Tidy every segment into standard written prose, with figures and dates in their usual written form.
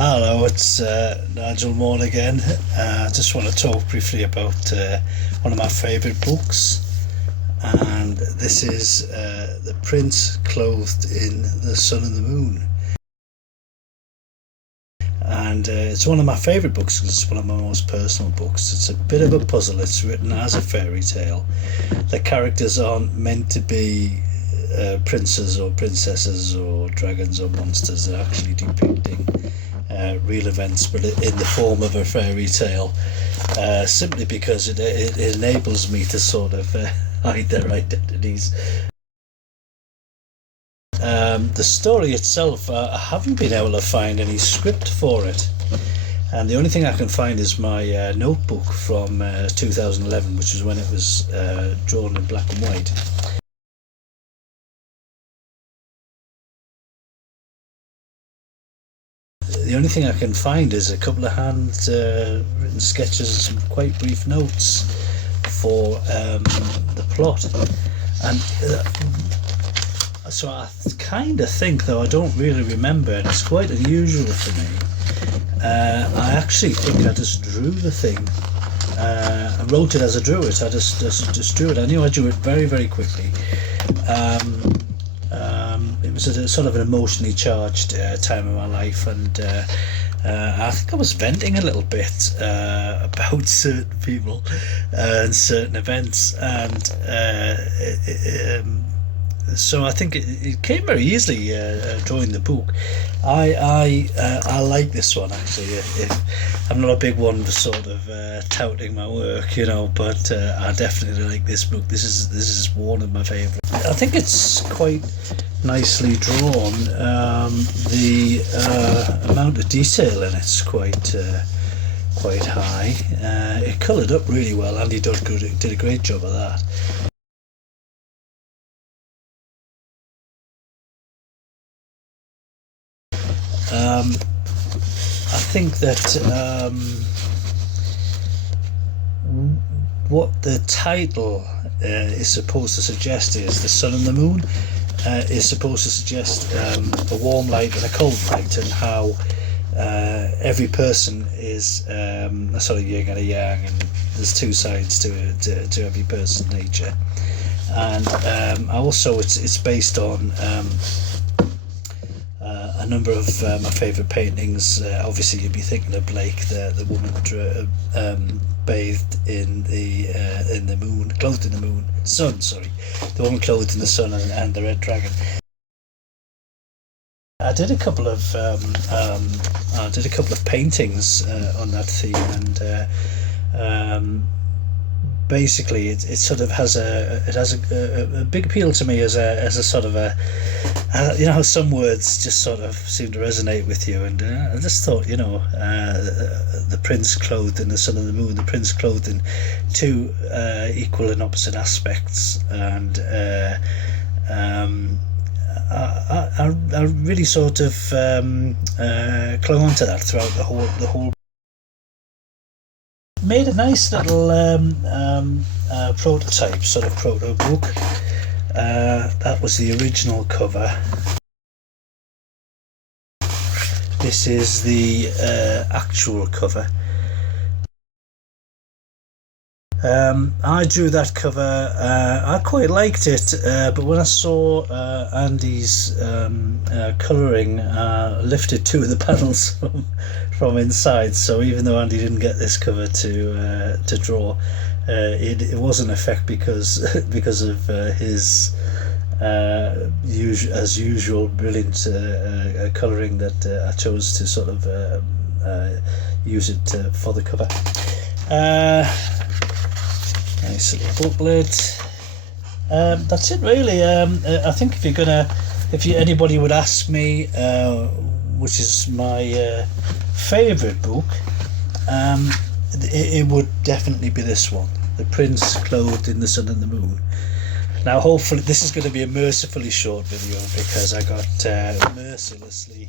Hello, it's Nigel Maughan again. I just want to talk briefly about one of my favourite books, and this is The Prince Clothed in the Sun and the Moon. And it's one of my favourite books because it's one of my most personal books. It's a bit of a puzzle. It's written as a fairy tale. The characters aren't meant to be princes or princesses or dragons or monsters. They're actually depicting real events, but in the form of a fairy tale, simply because it enables me to sort of hide their identities. The story itself, I haven't been able to find any script for it, and the only thing I can find is my notebook from 2011, which is when it was drawn in black and white. The only thing I can find is a couple of hand-written sketches and some quite brief notes for the plot, and so I kind of think, though I don't really remember, and it's quite unusual for me, I actually think I just drew the thing. I wrote it as I drew it. I just drew it. I knew I drew it very, very quickly. It was a sort of an emotionally charged time of my life, and I think I was venting a little bit about certain people and certain events, and so I think it came very easily drawing the book. I like this one, actually. I'm not a big one for sort of touting my work, but I definitely like this book. This is one of my favourites. I think it's quite nicely drawn. The amount of detail in it's quite high. It coloured up really well. Andy did a great job of that. I think that what the title is supposed to suggest is the sun and the moon. Is supposed to suggest a warm light and a cold light, and how every person is a sort of yin and a yang, and there's two sides to every person's nature. And also it's based on a number of my favourite paintings. Obviously, you'd be thinking of Blake, the woman bathed in the moon, clothed in the sun. Sorry, the woman clothed in the sun, and the red dragon. I did a couple of paintings on that theme, and basically it sort of has a big appeal to me as a sort of how some words just sort of seem to resonate with you, and I just thought, the prince clothed in the sun and the moon, the prince clothed in two equal and opposite aspects, and I really sort of clung on to that throughout the whole. Made a nice little prototype, sort of proto book. That was the original cover. This is the actual cover. I drew that cover. I quite liked it, but when I saw Andy's colouring, lifted two of the panels from inside. So even though Andy didn't get this cover to draw, it was an effect because of his as usual brilliant colouring that I chose to sort of use it for the cover. Nice little booklet. That's it, really. I think if anybody would ask me which is my favourite book, it would definitely be this one, The Prince Clothed in the Sun and the Moon. Now, hopefully this is going to be a mercifully short video, because I got mercilessly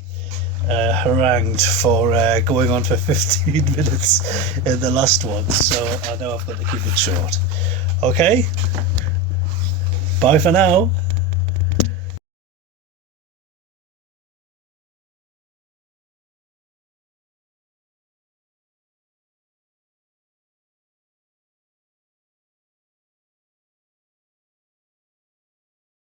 harangued for going on for 15 minutes in the last one, so I know I've got to keep it short. Okay, bye for now.